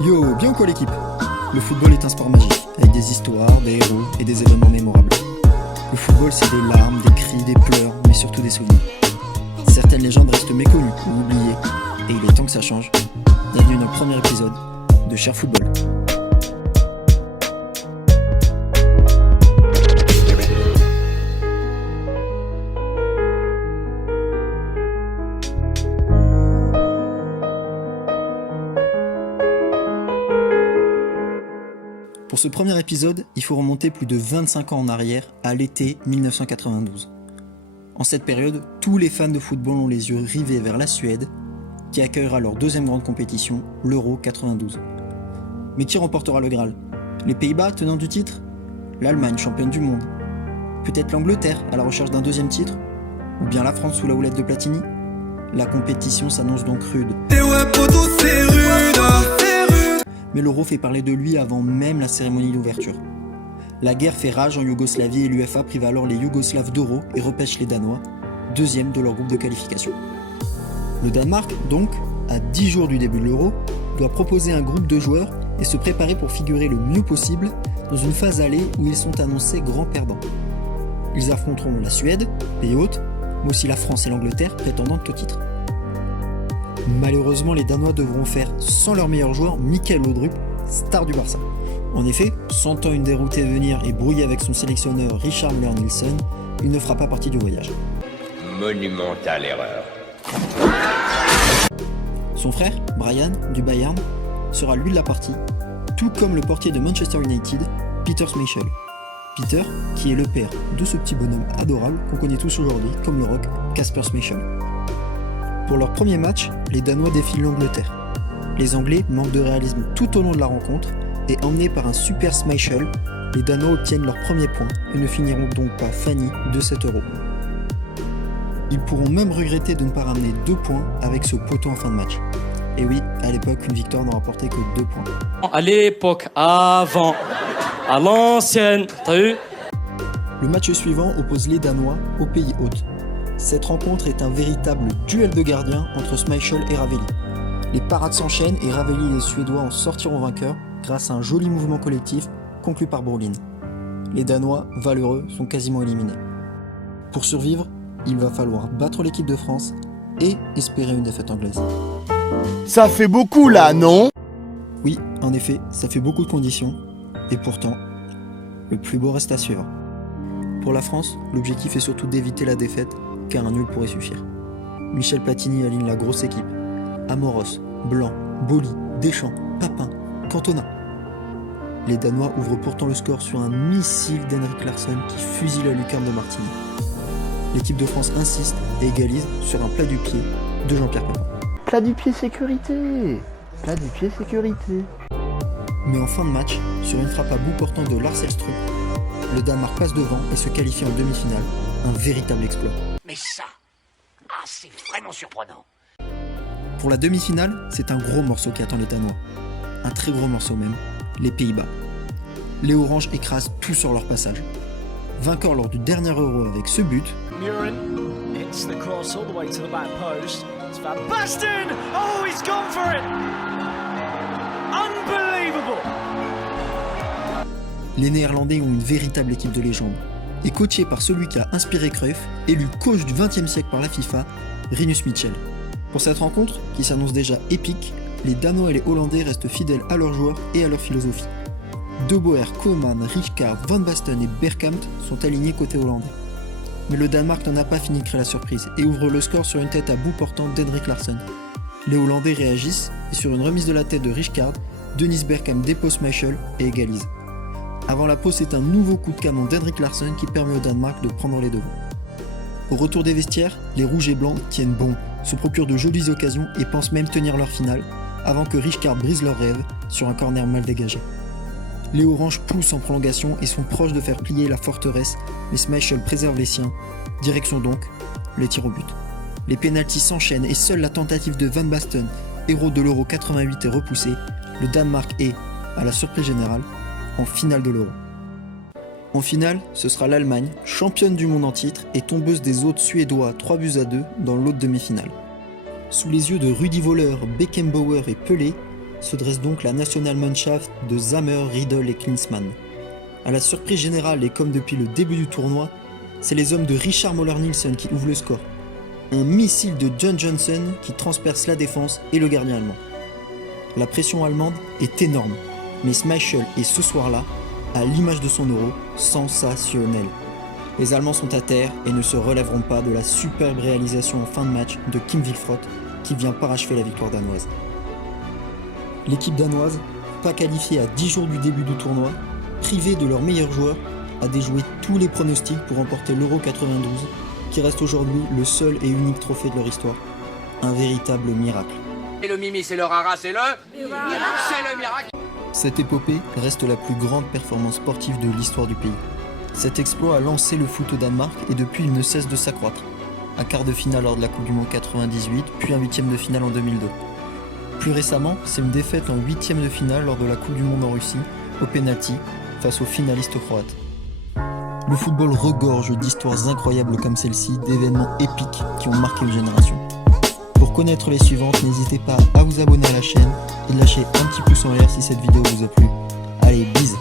Yo, bien ou quoi l'équipe? Le football est un sport magique, avec des histoires, des héros et des événements mémorables. Le football, c'est des larmes, des cris, des pleurs, mais surtout des souvenirs. Certaines légendes restent méconnues ou oubliées, et il est temps que ça change. Bienvenue dans le premier épisode de Cher Football. Pour ce premier épisode, il faut remonter plus de 25 ans en arrière, à l'été 1992. En cette période, tous les fans de football ont les yeux rivés vers la Suède, qui accueillera leur deuxième grande compétition, l'Euro 92. Mais qui remportera le Graal? Les Pays-Bas, tenants du titre? L'Allemagne, championne du monde? Peut-être l'Angleterre, à la recherche d'un deuxième titre? Ou bien la France sous la houlette de Platini? La compétition s'annonce donc rude. Mais l'Euro fait parler de lui avant même la cérémonie d'ouverture. La guerre fait rage en Yougoslavie et l'UEFA prive alors les Yougoslaves d'Euro et repêche les Danois, deuxième de leur groupe de qualification. Le Danemark, donc, à 10 jours du début de l'Euro, doit proposer un groupe de joueurs et se préparer pour figurer le mieux possible dans une phase allée où ils sont annoncés grands perdants. Ils affronteront la Suède, pays hôte, mais aussi la France et l'Angleterre, prétendantes au titre. Malheureusement, les Danois devront faire sans leur meilleur joueur, Mikael Laudrup, star du Barça. En effet, sentant une déroutée venir et brouillé avec son sélectionneur Richard Müller-Nielsen, il ne fera pas partie du voyage. Monumentale erreur. Son frère, Brian, du Bayern, sera lui de la partie, tout comme le portier de Manchester United, Peter Schmeichel. Peter, qui est le père de ce petit bonhomme adorable qu'on connaît tous aujourd'hui, comme le rock, Kasper Schmeichel. Pour leur premier match, les Danois défient l'Angleterre. Les Anglais manquent de réalisme tout au long de la rencontre et emmenés par un super Schmeichel, les Danois obtiennent leur premier point et ne finiront donc pas Fanny de cet Euro. Ils pourront même regretter de ne pas ramener 2 points avec ce poteau en fin de match. Et oui, à l'époque, une victoire n'en rapportait que 2 points. À l'époque, avant, à l'ancienne, t'as vu? Le match suivant oppose les Danois au pays hôte. Cette rencontre est un véritable duel de gardiens entre Schmeichel et Ravelli. Les parades s'enchaînent et Ravelli et les Suédois en sortiront vainqueurs grâce à un joli mouvement collectif conclu par Brolin. Les Danois, valeureux, sont quasiment éliminés. Pour survivre, il va falloir battre l'équipe de France et espérer une défaite anglaise. Ça fait beaucoup là, non? Oui, en effet, ça fait beaucoup de conditions. Et pourtant, le plus beau reste à suivre. Pour la France, l'objectif est surtout d'éviter la défaite, car un nul pourrait suffire. Michel Platini aligne la grosse équipe. Amoros, Blanc, Boli, Deschamps, Papin, Cantona. Les Danois ouvrent pourtant le score sur un missile d'Henrik Larsson qui fusille la lucarne de Martini. L'équipe de France insiste et égalise sur un plat du pied de Jean-Pierre Papin. Plat du pied sécurité. Plat du pied sécurité. Mais en fin de match, sur une frappe à bout portant de Lars Elstrup, le Danemark passe devant et se qualifie en demi-finale. Un véritable exploit. Mais ça, c'est vraiment surprenant. Pour la demi-finale, c'est un gros morceau qui attend les Danois. Un très gros morceau même, les Pays-Bas. Les Oranges écrasent tout sur leur passage. Vainqueurs lors du dernier Euro avec ce but, Muren hits the cross all the way to the back post. It's Van Basten! Oh, he's gone for it! Unbelievable! les Néerlandais ont une véritable équipe de légende. Et coachés par celui qui a inspiré Cruyff, élu coach du XXe siècle par la FIFA, Rinus Michels. Pour cette rencontre, qui s'annonce déjà épique, les Danois et les Hollandais restent fidèles à leurs joueurs et à leur philosophie. De Boer, Koeman, Rijkaard, Van Basten et Bergkamp sont alignés côté hollandais. Mais le Danemark n'en a pas fini de créer la surprise et ouvre le score sur une tête à bout portant d'Henrik Larsson. Les Hollandais réagissent et sur une remise de la tête de Rijkaard, Dennis Bergkamp dépose Schmeichel et égalise. Avant la pause, c'est un nouveau coup de canon d'Henrik Larsson qui permet au Danemark de prendre les devants. Au retour des vestiaires, les rouges et blancs tiennent bon, se procurent de jolies occasions et pensent même tenir leur finale, avant que Rijkaard brise leur rêve sur un corner mal dégagé. Les oranges poussent en prolongation et sont proches de faire plier la forteresse, mais Schmeichel préserve les siens. Direction donc, les tirs au but. Les pénaltys s'enchaînent et seule la tentative de Van Basten, héros de l'Euro 88, est repoussée. Le Danemark est, à la surprise générale, en finale de l'Euro. En finale, ce sera l'Allemagne, championne du monde en titre et tombeuse des hôtes suédois 3-2 dans l'autre demi-finale. Sous les yeux de Rudi Völler, Beckenbauer et Pelé, se dresse donc la Nationalmannschaft de Sammer, Riedel et Klinsmann. À la surprise générale et comme depuis le début du tournoi, c'est les hommes de Richard Müller-Nielsen qui ouvrent le score. Un missile de John Johnson qui transperce la défense et le gardien allemand. La pression allemande est énorme, mais Schmeichel est ce soir-là, à l'image de son Euro, sensationnel. Les Allemands sont à terre et ne se relèveront pas de la superbe réalisation en fin de match de Kim Wilfroth qui vient parachever la victoire danoise. L'équipe danoise, pas qualifiée à 10 jours du début du tournoi, privée de leurs meilleurs joueurs, a déjoué tous les pronostics pour remporter l'Euro 92, qui reste aujourd'hui le seul et unique trophée de leur histoire. Un véritable miracle. Et le Mimi, c'est le Rara, c'est le miracle. C'est le miracle. Cette épopée reste la plus grande performance sportive de l'histoire du pays. Cet exploit a lancé le foot au Danemark et depuis il ne cesse de s'accroître. Un quart de finale lors de la Coupe du Monde 98, puis un huitième de finale en 2002. Plus récemment, c'est une défaite en huitième de finale lors de la Coupe du Monde en Russie, au pénalty, face aux finalistes croates. Le football regorge d'histoires incroyables comme celle-ci, d'événements épiques qui ont marqué une génération. Pour connaître les suivantes, n'hésitez pas à vous abonner à la chaîne et de lâcher un petit pouce en l'air si cette vidéo vous a plu. Allez, bise!